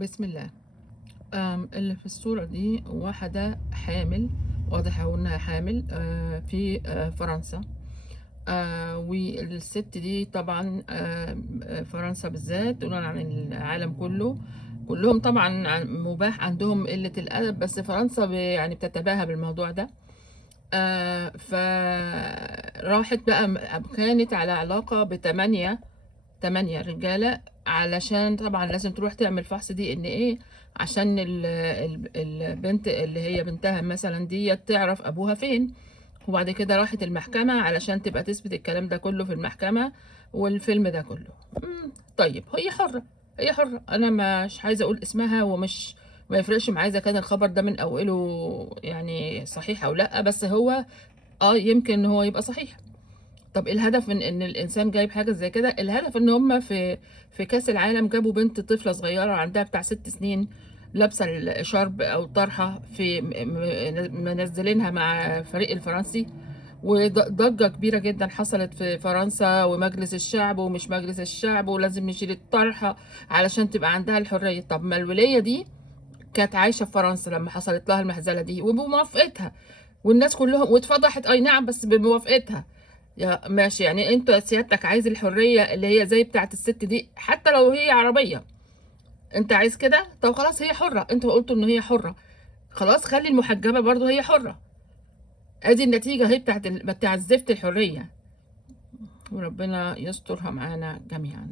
بسم الله. اللي في الصورة دي واحدة حامل، واضح أهو إنها حامل في فرنسا. والست دي طبعا فرنسا بالذات دونا عن العالم كله، كلهم طبعا مباح عندهم قلة الأدب، بس فرنسا يعني بتتباهى بالموضوع ده. فراحت بقى، كانت على علاقة تمانية رجالة، علشان طبعا لازم تروح تعمل فحص دي ان ايه، عشان البنت اللي هي بنتها مثلا دي تعرف ابوها فين. وبعد كده راحت المحكمة علشان تبقى تثبت الكلام ده كله في المحكمة، والفيلم ده كله. طيب هي حرة، هي حرة، انا مش عايزة اقول اسمها، ومش ما يفرقش معايا اذا كان الخبر ده من اوله يعني صحيح او لا، بس هو يمكن هو يبقى صحيح. طب ايه الهدف من ان الانسان جايب حاجه زي كده؟ الهدف ان هم في كاس العالم جابوا بنت طفله صغيره عندها بتاع 6 سنين، لابسه الشرب او الطرحه، في منزلينها مع فريق الفرنسي، وضجه كبيره جدا حصلت في فرنسا، ومجلس الشعب ومش مجلس الشعب، ولازم نشيل الطرحه علشان تبقى عندها الحريه. طب ما الوليه دي كانت عايشه في فرنسا لما حصلت لها المهزله دي وبموافقتها، والناس كلهم، واتفضحت اي نعم بس بموافقتها. يا ماشي، يعني انت سيادتك عايز الحرية اللي هي زي بتاعت الست دي حتى لو هي عربية؟ انت عايز كده؟ طب خلاص هي حرة، انتوا قلتوا ان هي حرة، خلاص خلي المحجبة برضو هي حرة. ادي النتيجة هي بتاعت زفت الحرية، وربنا يسترها معانا جميعا.